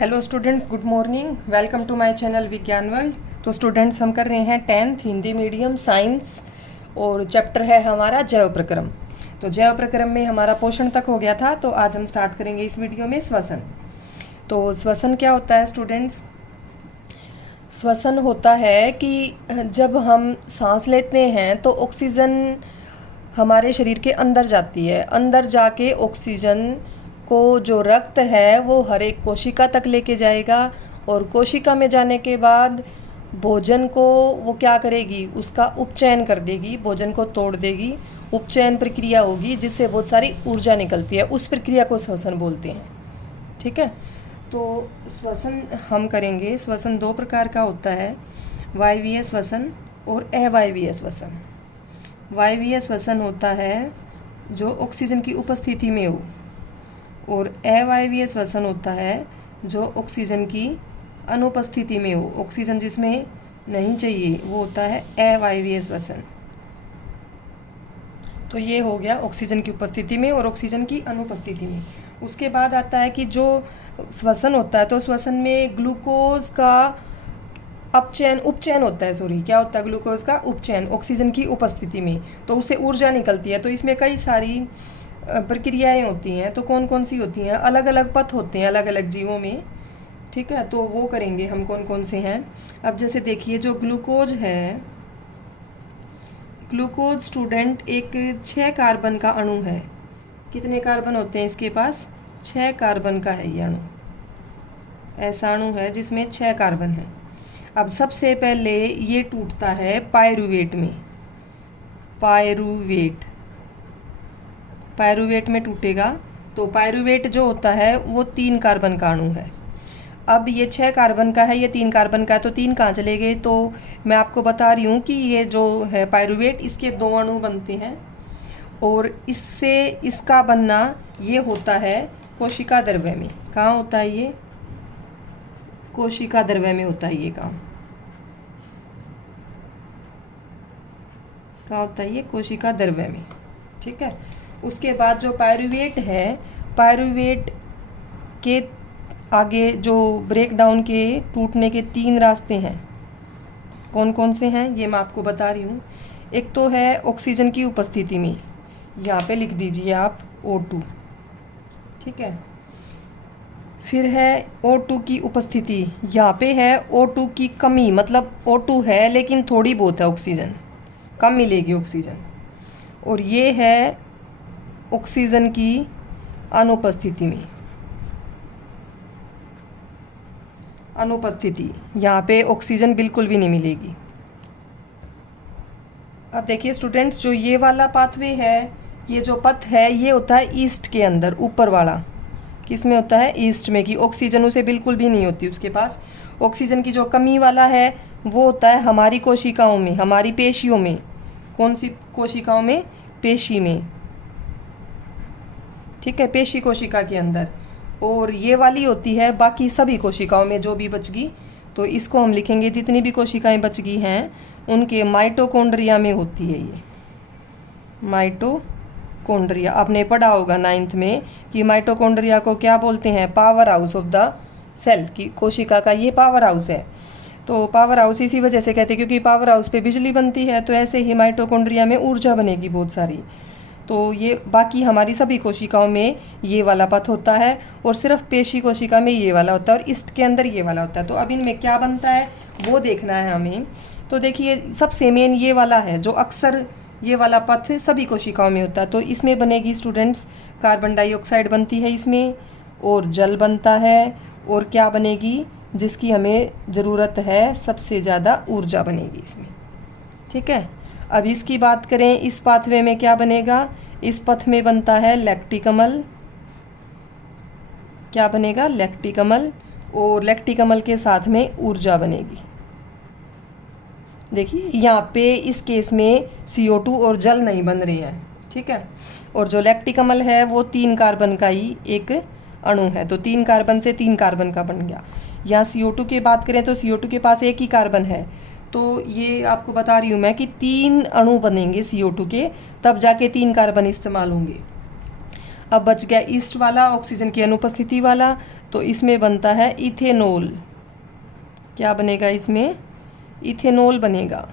Hello students, good morning. Welcome to my channel Vigyan world. तो students, हम कर रहे हैं 10th हिंदी मीडियम साइंस और चैप्टर है हमारा जैव प्रक्रम। तो जैव प्रक्रम में हमारा पोषण तक हो गया था, तो आज हम स्टार्ट करेंगे इस वीडियो में श्वसन। तो श्वसन क्या होता है स्टूडेंट्स? श्वसन होता है कि जब हम सांस लेते हैं तो ऑक्सीजन हमारे शरीर के अंदर जाती है। अंदर जाके ऑक्सीजन को जो रक्त है वो हर एक कोशिका तक लेके जाएगा, और कोशिका में जाने के बाद भोजन को वो क्या करेगी, उसका उपचयन कर देगी, भोजन को तोड़ देगी। उपचयन प्रक्रिया होगी जिससे बहुत सारी ऊर्जा निकलती है, उस प्रक्रिया को श्वसन बोलते हैं। ठीक है, तो श्वसन हम करेंगे। श्वसन दो प्रकार का होता है, वायवीय श्वसन और अवायवीय श्वसन। वायवीय श्वसन होता है जो ऑक्सीजन की उपस्थिति में हो, और अवायवीय श्वसन होता है जो ऑक्सीजन की अनुपस्थिति में हो। ऑक्सीजन जिसमें नहीं चाहिए वो होता है अवायवीय श्वसन। तो ये हो गया ऑक्सीजन की उपस्थिति में और ऑक्सीजन की अनुपस्थिति में। उसके बाद आता है कि जो श्वसन होता है, तो श्वसन में ग्लूकोज का उपचयन होता है। क्या होता है? ग्लूकोज का उपचयन ऑक्सीजन की उपस्थिति में, तो उससे ऊर्जा निकलती है। तो इसमें कई सारी प्रक्रियाएं होती हैं। तो कौन कौन सी होती हैं? अलग अलग पथ होते हैं अलग अलग जीवों में। ठीक है, तो वो करेंगे हम कौन कौन से हैं। अब जैसे देखिए, जो ग्लूकोज है, ग्लूकोज स्टूडेंट एक 6 कार्बन का अणु है। कितने कार्बन होते हैं इसके पास? 6 कार्बन का है ये अणु। ऐसा अणु है जिसमें 6 कार्बन है। अब सबसे पहले ये टूटता है पायरुवेट में। पायरुवेट में टूटेगा। तो पायरुवेट जो होता है वो 3 कार्बन का अणु है। अब ये 6 कार्बन का है, ये 3 कार्बन का है, तो 3 कहाँ चले गए? तो मैं आपको बता रही हूँ कि ये जो है पायरुवेट, इसके 2 अणु बनते हैं, और इससे इसका बनना ये होता है कोशिका द्रव्य में। कहाँ होता है ये? कोशिका द्रव्य में होता है ये काम। कहाँ होता है ये? कोशिका द्रव्य में। ठीक है, उसके बाद जो पायरुवेट है, पायरुवेट के आगे जो ब्रेक डाउन के टूटने के 3 रास्ते हैं। कौन कौन से हैं ये मैं आपको बता रही हूँ। एक तो है ऑक्सीजन की उपस्थिति में, यहाँ पे लिख दीजिए आप O2। ठीक है, फिर है O2 की उपस्थिति, यहाँ पे है O2 की कमी, मतलब O2 है लेकिन थोड़ी बहुत है ऑक्सीजन, कम मिलेगी ऑक्सीजन। और ये है ऑक्सीजन की अनुपस्थिति में, यहाँ पे ऑक्सीजन बिल्कुल भी नहीं मिलेगी। अब देखिए स्टूडेंट्स, जो ये वाला पाथवे है, ये जो पथ है, ये होता है ईस्ट के अंदर, ऊपर वाला। किस में होता है? ईस्ट में, कि ऑक्सीजन उसे बिल्कुल भी नहीं होती उसके पास। ऑक्सीजन की जो कमी वाला है वो होता है हमारी कोशिकाओं में, हमारी पेशियों में। कौन सी कोशिकाओं में? पेशी में। ठीक है, पेशी कोशिका के अंदर। और ये वाली होती है बाकी सभी कोशिकाओं में जो भी बच गई। तो इसको हम लिखेंगे, जितनी भी कोशिकाएं बच गई हैं उनके माइटोकॉन्ड्रिया में होती है ये माइटोकॉन्ड्रिया। आपने पढ़ा होगा 9th में कि माइटोकॉन्ड्रिया को क्या बोलते हैं? Power house of the cell, की कोशिका का ये पावर हाउस है। तो पावर हाउस इसी वजह से कहते हैं क्योंकि पावर हाउस पे बिजली बनती है। तो ऐसे ही माइटोकॉन्ड्रिया में ऊर्जा बनेगी बहुत सारी। तो ये बाकी हमारी सभी कोशिकाओं में ये वाला पथ होता है, और सिर्फ पेशी कोशिका में ये वाला होता है, और ईस्ट के अंदर ये वाला होता है। तो अब इनमें क्या बनता है वो देखना है हमें। तो देखिए, सबसे मेन ये वाला है जो अक्सर ये वाला पथ सभी कोशिकाओं में होता है। तो इसमें बनेगी स्टूडेंट्स, कार्बन डाइऑक्साइड बनती है इसमें, और जल बनता है, और क्या बनेगी? जिसकी हमें ज़रूरत है, सबसे ज़्यादा ऊर्जा बनेगी इसमें। ठीक है, अब इसकी बात करें, इस पाथवे में क्या बनेगा? इस पथ में बनता है लैक्टिक अम्ल। क्या बनेगा? लैक्टिक अम्ल, और लैक्टिक अम्ल के साथ में ऊर्जा बनेगी। देखिए यहाँ पे इस केस में CO2 और जल नहीं बन रहे हैं। ठीक है, और जो लैक्टिक अम्ल है वो 3 कार्बन का ही एक अणु है। तो 3 कार्बन से 3 कार्बन का बन गया। यहाँ CO2 की बात करें तो CO2 के पास एक ही कार्बन है। तो ये आपको बता रही हूँ मैं कि 3 अणु बनेंगे CO2 के, तब जाके 3 कार्बन इस्तेमाल होंगे। अब बच गया ईस्ट वाला, ऑक्सीजन की अनुपस्थिति वाला, तो इसमें बनता है इथेनॉल। क्या बनेगा इसमें? इथेनॉल बनेगा।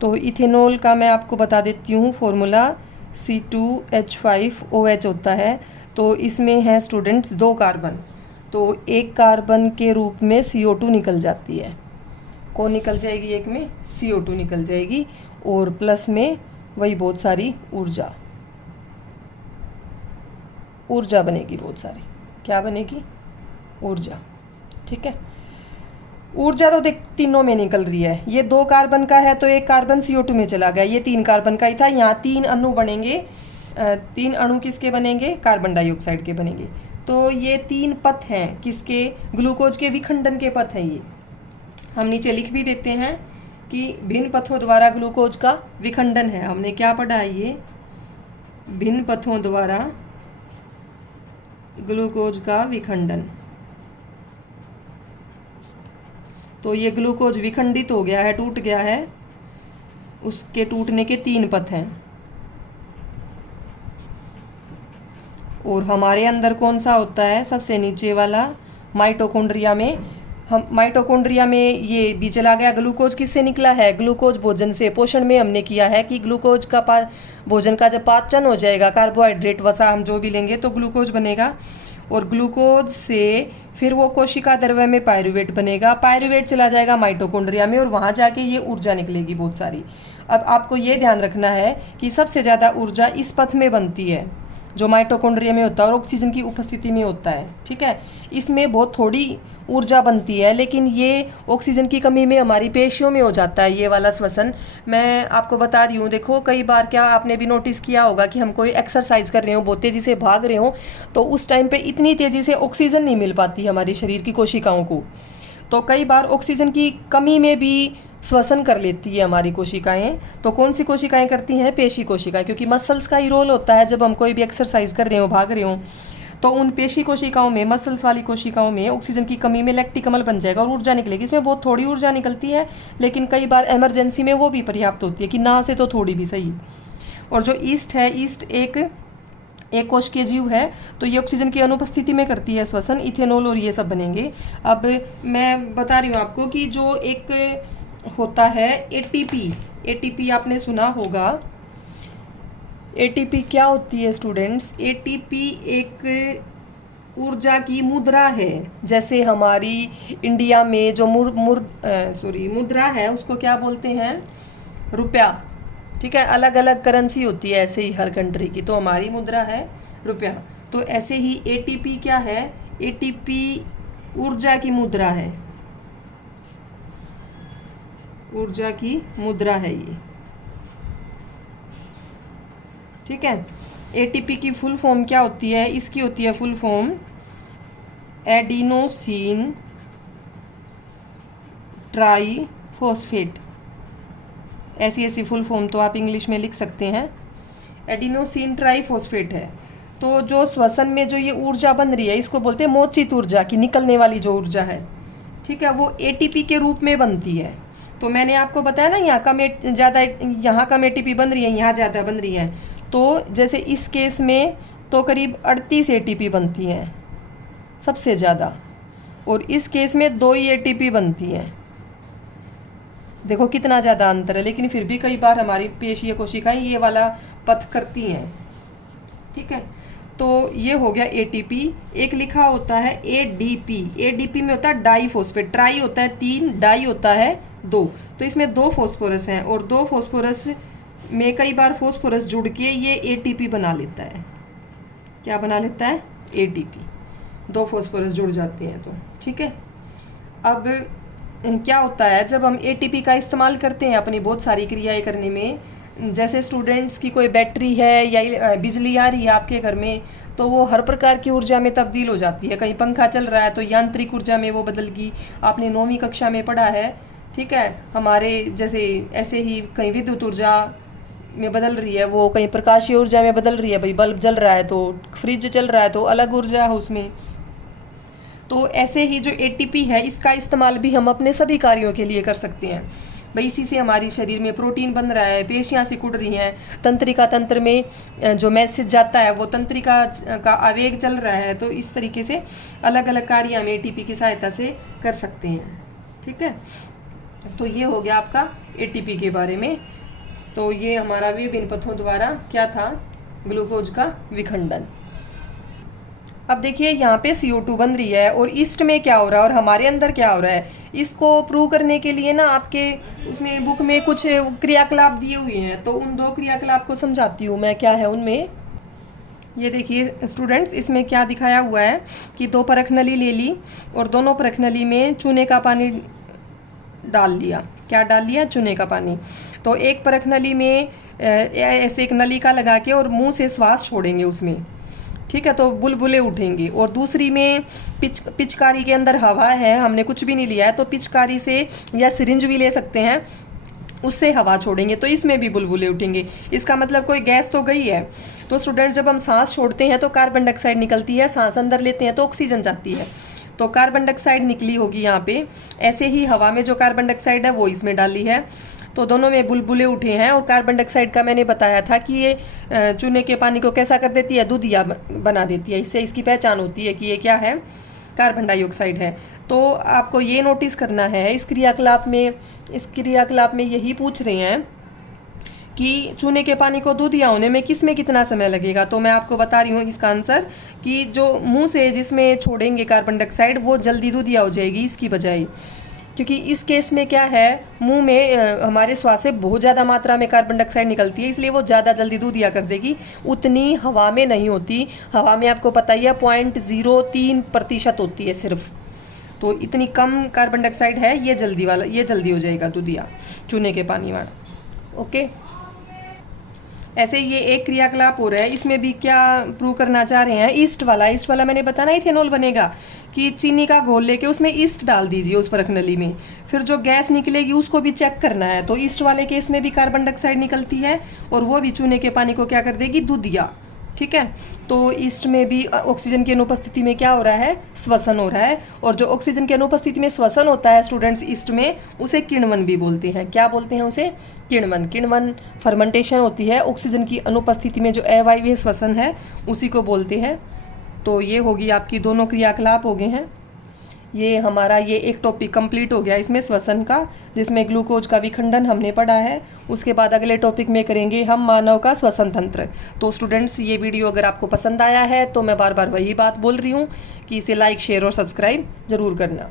तो इथेनॉल का मैं आपको बता देती हूँ फॉर्मूला, C2H5OH होता है। तो इसमें है स्टूडेंट्स 2 कार्बन, तो एक कार्बन के रूप में CO2 निकल जाती है। कौन निकल जाएगी? एक में CO2 निकल जाएगी, और प्लस में वही बहुत सारी ऊर्जा बनेगी, बहुत सारी। क्या बनेगी? ऊर्जा। ठीक है, ऊर्जा तो देख तीनों में निकल रही है। ये 2 कार्बन का है तो एक कार्बन CO2 में चला गया, ये 3 कार्बन का ही था। यहाँ 3 अणु बनेंगे, 3 अणु किसके बनेंगे? कार्बन डाइऑक्साइड के बनेंगे। तो ये 3 पथ हैं किसके? ग्लूकोज के विखंडन के पथ हैं। ये हम नीचे लिख भी देते हैं कि भिन्न पथों द्वारा ग्लूकोज का विखंडन है। हमने क्या पढ़ा है? ये भिन्न पथों द्वारा ग्लूकोज का विखंडन। तो ये ग्लूकोज विखंडित हो गया है, टूट गया है। उसके टूटने के 3 पथ हैं। और हमारे अंदर कौन सा होता है? सबसे नीचे वाला, माइटोकॉन्ड्रिया में। हम माइटोकॉन्ड्रिया में ये भी चला गया। ग्लूकोज किससे निकला है? ग्लूकोज भोजन से। पोषण में हमने किया है कि ग्लूकोज का भोजन का जब पाचन हो जाएगा, कार्बोहाइड्रेट वसा हम जो भी लेंगे तो ग्लूकोज बनेगा, और ग्लूकोज से फिर वो कोशिका द्रव्य में पायरुवेट बनेगा। पायरुवेट चला जाएगा माइटोकॉन्ड्रिया में, और वहाँ जाके ये ऊर्जा निकलेगी बहुत सारी। अब आपको ये ध्यान रखना है कि सबसे ज़्यादा ऊर्जा इस पथ में बनती है जो माइटोकॉन्ड्रिया में होता है और ऑक्सीजन की उपस्थिति में होता है। ठीक है, इसमें बहुत थोड़ी ऊर्जा बनती है, लेकिन ये ऑक्सीजन की कमी में हमारी पेशियों में हो जाता है ये वाला श्वसन। मैं आपको बता रही हूँ, देखो कई बार क्या आपने भी नोटिस किया होगा कि हम कोई एक्सरसाइज कर रहे हो, बहुत तेज़ी से भाग रहे हो, तो उस टाइम पे इतनी तेज़ी से ऑक्सीजन नहीं मिल पाती हमारे शरीर की कोशिकाओं को। तो कई बार ऑक्सीजन की कमी में भी श्वसन कर लेती है हमारी कोशिकाएं। तो कौन सी कोशिकाएं करती हैं? पेशी कोशिकाएं, क्योंकि मसल्स का ही रोल होता है जब हम कोई भी एक्सरसाइज कर रहे हो, भाग रहे हो, तो उन पेशी कोशिकाओं में, मसल्स वाली कोशिकाओं में ऑक्सीजन की कमी में लैक्टिक अम्ल बन जाएगा और ऊर्जा निकलेगी। इसमें बहुत थोड़ी ऊर्जा निकलती है, लेकिन कई बार इमरजेंसी में वो भी पर्याप्त होती है कि ना से तो थोड़ी भी सही। और जो ईस्ट है, ईस्ट एक कोशिकीय जीव है, तो ये ऑक्सीजन की अनुपस्थिति में करती है श्वसन, इथेनॉल और ये सब बनेंगे। अब मैं बता रही हूँ आपको कि जो एक होता है एटीपी आपने सुना होगा। एटीपी क्या होती है स्टूडेंट्स? एटीपी एक ऊर्जा की मुद्रा है। जैसे हमारी इंडिया में जो मुद्रा है उसको क्या बोलते हैं? रुपया। ठीक है, अलग अलग करेंसी होती है ऐसे ही हर कंट्री की, तो हमारी मुद्रा है रुपया। तो ऐसे ही एटीपी क्या है? एटीपी ऊर्जा की मुद्रा है, ऊर्जा की मुद्रा है ये। ठीक है, एटीपी की फुल फॉर्म क्या होती है? इसकी होती है फुल फॉर्म एडिनोसिन ट्राईफॉस्फेट। ऐसी फुल फॉर्म तो आप इंग्लिश में लिख सकते हैं। एडिनोसिन ट्राईफॉस्फेट है। तो जो श्वसन में जो ये ऊर्जा बन रही है इसको बोलते हैं मोचित ऊर्जा, की निकलने वाली जो ऊर्जा है, ठीक है, वो एटीपी के रूप में बनती है। तो मैंने आपको बताया ना, यहाँ कम ज़्यादा, यहाँ कम एटीपी बन रही है, यहाँ ज़्यादा बन रही है। तो जैसे इस केस में तो करीब 38 एटीपी बनती हैं सबसे ज़्यादा, और इस केस में 2 ही एटीपी बनती हैं। देखो कितना ज़्यादा अंतर है, लेकिन फिर भी कई बार हमारी पेशीय कोशिकाएं ये वाला पथ करती हैं। ठीक है, तो ये हो गया एटीपी। एक लिखा होता है एडीपी। एडीपी में होता है डाईफॉस्फेट। ट्राई होता है 3, डाई होता है 2। तो इसमें 2 फॉस्फोरस हैं, और 2 फॉस्फोरस में कई बार फॉस्फोरस जुड़ के ये एटीपी बना लेता है। क्या बना लेता है? एटीपी। 2 फॉस्फोरस जुड़ जाते हैं तो। ठीक है, अब क्या होता है जब हम एटीपी का इस्तेमाल करते हैं अपनी बहुत सारी क्रियाएं करने में, जैसे स्टूडेंट्स की कोई बैटरी है या बिजली आ रही है आपके घर में, तो वो हर प्रकार की ऊर्जा में तब्दील हो जाती है। कहीं पंखा चल रहा है तो यांत्रिक ऊर्जा में वो बदल गई। आपने 9वीं कक्षा में पढ़ा है। ठीक है, हमारे जैसे ऐसे ही कहीं विद्युत ऊर्जा में बदल रही है, वो कहीं प्रकाशीय ऊर्जा में बदल रही है। भाई बल्ब जल रहा है तो फ्रिज चल रहा है तो अलग ऊर्जा है उसमें। तो ऐसे ही जो एटीपी है इसका इस्तेमाल भी हम अपने सभी कार्यों के लिए कर सकते हैं। भाई इसी से हमारी शरीर में प्रोटीन बन रहा है, पेशियाँ सिकुड़ रही हैं, तंत्रिका तंत्र में जो मैसेज जाता है वो तंत्रिका का आवेग चल रहा है। तो इस तरीके से अलग अलग कार्य हम एटीपी की सहायता से कर सकते हैं। ठीक है, तो ये हो गया आपका एटीपी के बारे में। तो ये हमारा विभिन्न पथों द्वारा क्या था, ग्लूकोज का विखंडन। अब देखिए यहाँ पे CO2 बन रही है और ईस्ट में क्या हो रहा है और हमारे अंदर क्या हो रहा है, इसको प्रूव करने के लिए ना आपके उसमें बुक में कुछ क्रियाकलाप दिए हुए हैं। तो उन 2 क्रियाकलाप को समझाती हूँ मैं, क्या है उनमें। ये देखिए स्टूडेंट्स, इसमें क्या दिखाया हुआ है कि 2 परख नली ले ली और दोनों परख नली में चूने का पानी डाल लिया। क्या डाल लिया? चूने का पानी। तो एक परख नली में ऐसे एक नलिका लगा के और मुंह से श्वास छोड़ेंगे उसमें, ठीक है, तो बुलबुले उठेंगे। और दूसरी में पिचकारी के अंदर हवा है, हमने कुछ भी नहीं लिया है, तो पिचकारी से या सिरिंज भी ले सकते हैं, उससे हवा छोड़ेंगे तो इसमें भी बुलबुले उठेंगे। इसका मतलब कोई गैस तो गई है। तो स्टूडेंट, जब हम सांस छोड़ते हैं तो कार्बन डाइऑक्साइड निकलती है, सांस अंदर लेते हैं तो ऑक्सीजन जाती है। तो कार्बन डाइऑक्साइड निकली होगी यहाँ पे, ऐसे ही हवा में जो कार्बन डाइऑक्साइड है वो इसमें डाली है, तो दोनों में बुलबुले उठे हैं। और कार्बन डाइऑक्साइड का मैंने बताया था कि ये चूने के पानी को कैसा कर देती है, दूधिया बना देती है। इससे इसकी पहचान होती है कि ये क्या है, कार्बन डाइऑक्साइड है। तो आपको ये नोटिस करना है इस क्रियाकलाप में यही पूछ रहे हैं कि चूने के पानी को दूधिया होने में किस में कितना समय लगेगा। तो मैं आपको बता रही हूँ इसका आंसर कि जो मुंह से जिसमें छोड़ेंगे कार्बन डाइऑक्साइड वो जल्दी दूधिया हो जाएगी इसकी बजाय, क्योंकि इस केस में क्या है, मुंह में हमारे श्वास से बहुत ज़्यादा मात्रा में कार्बन डाइऑक्साइड निकलती है, इसलिए वो ज़्यादा जल्दी दूधिया कर देगी। उतनी हवा में नहीं होती। हवा में आपको पता ही है 0.03% होती है सिर्फ। तो इतनी कम कार्बन डाइऑक्साइड है, ये जल्दी हो जाएगा दूधिया चूने के पानी वाला। ओके, ऐसे ये एक क्रियाकलाप हो रहा है। इसमें भी क्या प्रूव करना चाह रहे हैं, ईस्ट वाला मैंने बताना, इथेनॉल बनेगा कि चीनी का घोल लेके उसमें ईस्ट डाल दीजिए उस परख नली में, फिर जो गैस निकलेगी उसको भी चेक करना है। तो ईस्ट वाले केस में भी कार्बन डाइऑक्साइड निकलती है और वो भी चूने के पानी को क्या कर देगी, दूधिया। ठीक है, तो ईस्ट में भी ऑक्सीजन की अनुपस्थिति में क्या हो रहा है, श्वसन हो रहा है। और जो ऑक्सीजन की अनुपस्थिति में श्वसन होता है स्टूडेंट्स ईस्ट में, उसे किण्वन भी बोलते हैं। क्या बोलते हैं उसे? किण्वन फर्मेंटेशन होती है ऑक्सीजन की अनुपस्थिति में, जो अवायवीय श्वसन है उसी को बोलते हैं। तो ये होगी आपकी दोनों क्रियाकलाप हो गए हैं। ये हमारा ये एक टॉपिक कंप्लीट हो गया इसमें श्वसन का, जिसमें ग्लूकोज का विखंडन हमने पढ़ा है। उसके बाद अगले टॉपिक में करेंगे हम मानव का श्वसन तंत्र। तो स्टूडेंट्स, ये वीडियो अगर आपको पसंद आया है तो मैं बार बार वही बात बोल रही हूँ कि इसे लाइक, शेयर और सब्सक्राइब ज़रूर करना।